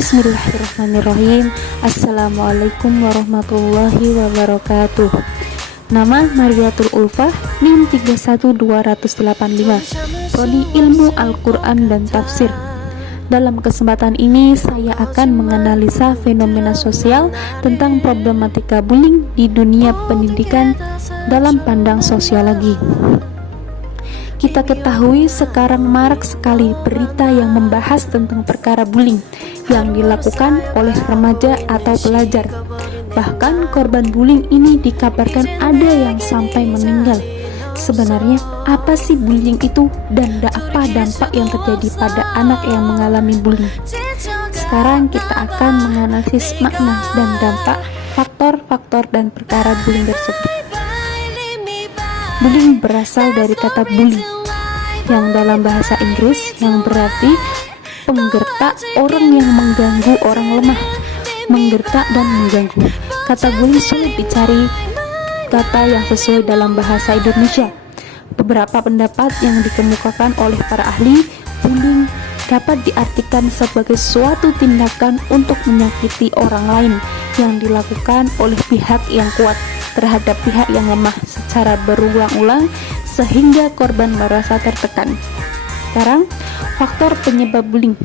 Bismillahirrahmanirrahim. Assalamualaikum warahmatullahi wabarakatuh. Nama Mariatul Ulfah, NIM 312885, Prodi Ilmu Al-Quran dan Tafsir. Dalam kesempatan ini saya akan menganalisa fenomena sosial tentang problematika bullying di dunia pendidikan dalam pandang sosiologi. Kita ketahui sekarang marak sekali berita yang membahas tentang perkara bullying yang dilakukan oleh remaja atau pelajar. Bahkan korban bullying ini dikabarkan ada yang sampai meninggal. Sebenarnya apa sih bullying itu dan apa dampak yang terjadi pada anak yang mengalami bullying? Sekarang kita akan menganalisis makna dan dampak faktor-faktor dan perkara bullying tersebut. Bullying berasal dari kata bully yang dalam bahasa Inggris yang berarti penggertak, orang yang mengganggu orang lemah, menggertak dan mengganggu. Kata bullying sulit dicari kata yang sesuai dalam bahasa Indonesia. Beberapa pendapat yang dikemukakan oleh para ahli, bullying dapat diartikan sebagai suatu tindakan untuk menyakiti orang lain yang dilakukan oleh pihak yang kuat terhadap pihak yang lemah secara berulang-ulang sehingga korban merasa tertekan. Sekarang, faktor penyebab bullying.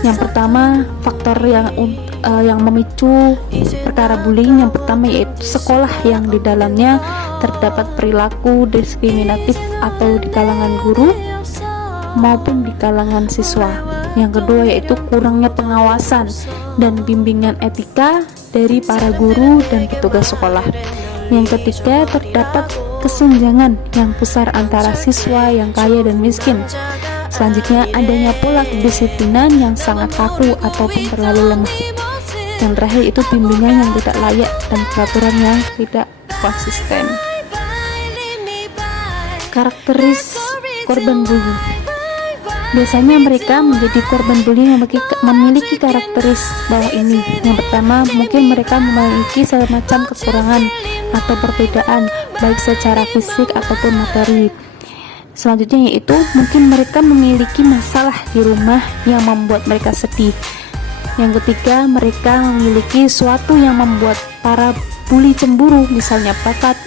Yang pertama, faktor yang memicu perkara bullying yang pertama yaitu sekolah yang di dalamnya terdapat perilaku diskriminatif atau di kalangan guru maupun di kalangan siswa. Yang kedua yaitu kurangnya pengawasan dan bimbingan etika dari para guru dan petugas sekolah. Yang ketiga, terdapat kesenjangan yang besar antara siswa yang kaya dan miskin. Selanjutnya, adanya pola kedisiplinan yang sangat kaku ataupun terlalu lemah. Yang terakhir itu bimbingan yang tidak layak dan peraturan yang tidak konsisten. Karakteris korban bullying. Biasanya mereka menjadi korban bullying memiliki karakteris bawah ini. Yang pertama, mungkin mereka memiliki semacam kekurangan atau perbedaan baik secara fisik ataupun materi. Selanjutnya yaitu mungkin mereka memiliki masalah di rumah yang membuat mereka sedih. Yang ketiga, mereka memiliki sesuatu yang membuat para bully cemburu, misalnya bakat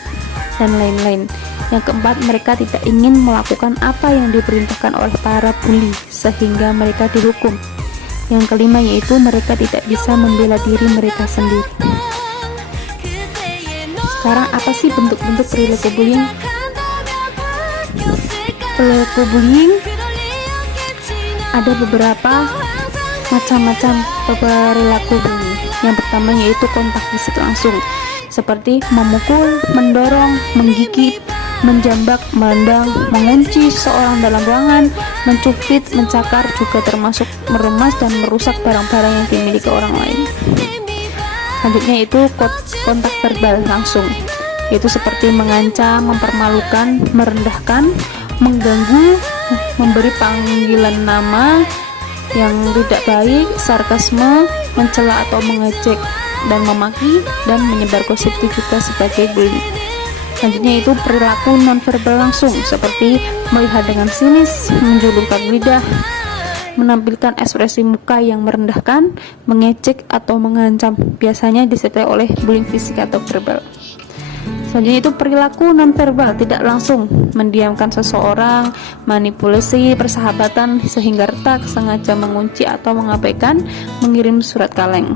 dan lain-lain. Yang keempat, mereka tidak ingin melakukan apa yang diperintahkan oleh para bully sehingga mereka dihukum. Yang kelima yaitu mereka tidak bisa membela diri mereka sendiri. Sekarang apa sih bentuk-bentuk perilaku bullying? Perilaku bullying ada beberapa macam-macam perilaku bullying. Yang pertama yaitu kontak fisik langsung, seperti memukul, mendorong, menggigit, menjambak, menendang, mengunci seseorang dalam ruangan, mencubit, mencakar, juga termasuk meremas dan merusak barang-barang yang dimiliki orang lain. Selanjutnya itu kontak verbal langsung, yaitu seperti mengancam, mempermalukan, merendahkan, mengganggu, memberi panggilan nama yang tidak baik, sarkasme, mencela atau mengejek, dan memaki dan menyebar gosip itu juga sebagai bullying. Selanjutnya itu perilaku nonverbal langsung, seperti melihat dengan sinis, menjulurkan lidah, menampilkan ekspresi muka yang merendahkan, mengejek atau mengancam, biasanya disertai oleh bullying fisik atau verbal. Selanjutnya itu perilaku nonverbal tidak langsung, mendiamkan seseorang, manipulasi persahabatan sehingga retak, sengaja mengunci atau mengabaikan, mengirim surat kaleng.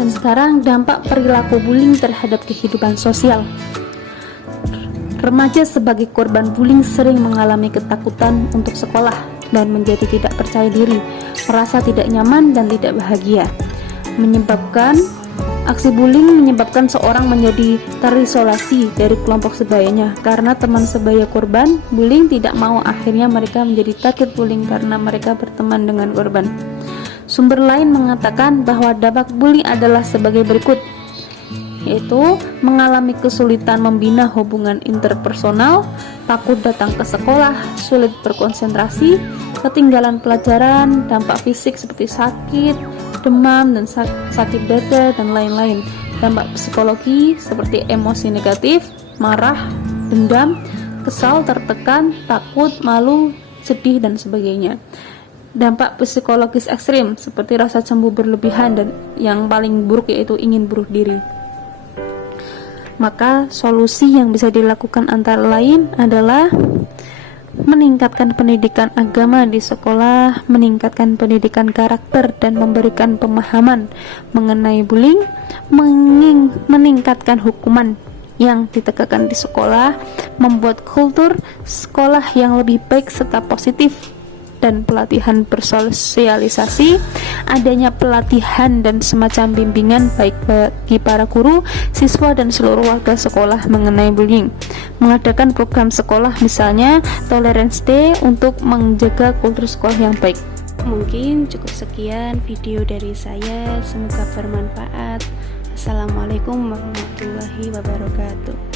Dan sekarang dampak perilaku bullying terhadap kehidupan sosial. Remaja sebagai korban bullying sering mengalami ketakutan untuk sekolah dan menjadi tidak percaya diri, merasa tidak nyaman dan tidak bahagia. Aksi bullying menyebabkan seorang menjadi terisolasi dari kelompok sebayanya karena teman sebaya korban bullying tidak mau, akhirnya mereka menjadi takut bullying karena mereka berteman dengan korban. Sumber lain mengatakan bahwa dampak bullying adalah sebagai berikut, yaitu mengalami kesulitan membina hubungan interpersonal, takut datang ke sekolah, sulit berkonsentrasi, ketinggalan pelajaran, dampak fisik seperti sakit, demam, dan sakit dada, dan lain-lain. Dampak psikologi seperti emosi negatif, marah, dendam, kesal, tertekan, takut, malu, sedih, dan sebagainya. Dampak psikologis ekstrim seperti rasa cemburu berlebihan dan yang paling buruk yaitu ingin bunuh diri. Maka solusi yang bisa dilakukan antara lain adalah meningkatkan pendidikan agama di sekolah, meningkatkan pendidikan karakter dan memberikan pemahaman mengenai bullying, meningkatkan hukuman yang ditegakkan di sekolah, membuat kultur sekolah yang lebih baik serta positif, dan pelatihan bersosialisasi, adanya pelatihan dan semacam bimbingan baik bagi para guru, siswa, dan seluruh warga sekolah mengenai bullying, mengadakan program sekolah misalnya Tolerance Day untuk menjaga kultur sekolah yang baik. Mungkin cukup sekian video dari saya, semoga bermanfaat. Assalamualaikum warahmatullahi wabarakatuh.